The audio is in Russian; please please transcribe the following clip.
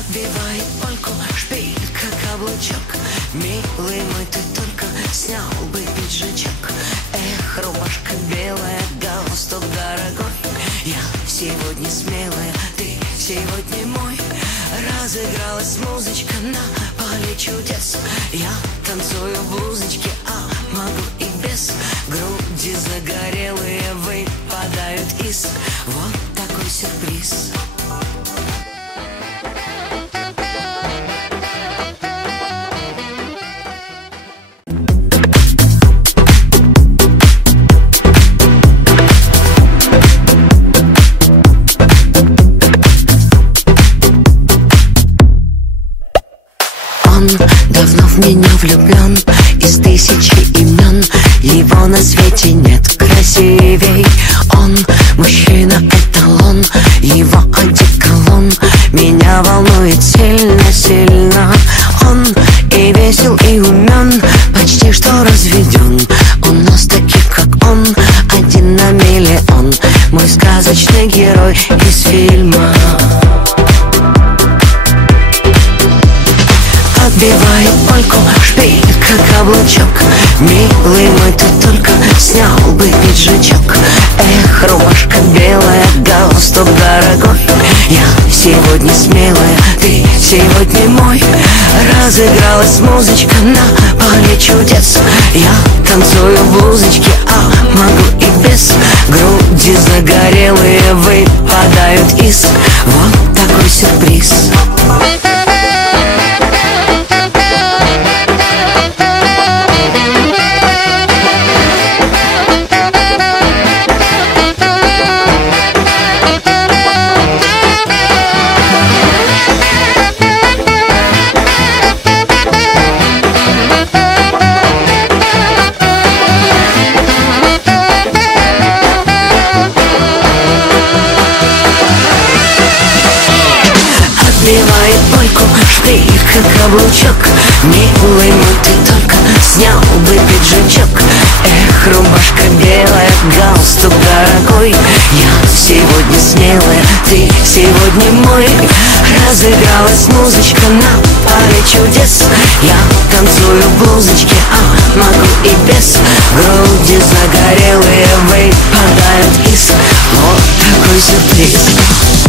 Отбивает польку, шпилька, каблучок. Милый мой, ты только снял бы пиджачок. Эх, рубашка белая, галстук дорогой. Я сегодня смелая, ты сегодня мой. Разыгралась музычка на поле чудес. Я танцую в блузочке, а могу и без. Груди загорелые выпадают из. Вот такой сюрприз. Давно в меня влюблен, из тысячи имен его на свете нет красивей. Он мужчина-эталон, его одеколон меня волнует сильно-сильно. Он и весел, и умен, почти что разведен. У нас таких, как он, один на миллион. Мой сказочный герой из фильма. Отбивает польку, шпилька, каблучок. Милый мой, ты только снял бы пиджачок. Эх, рубашка белая, галстук дорогой. Я сегодня смелая, ты сегодня мой. Разыгралась музычка на поле чудес. Я танцую в блузочке, а могу и без. Груди загорелые выпадают из. Вот такой сюрприз. Отбивает польку, шпилька, каблучок. Милый мой, ты только снял бы пиджачок. Эх, рубашка белая, галстук дорогой. Я сегодня смелая, ты сегодня мой. Разыгралась музычка на поле чудес. Я танцую в блузочке, а могу и без. Груди загорелые выпадают из. Вот такой сюрприз.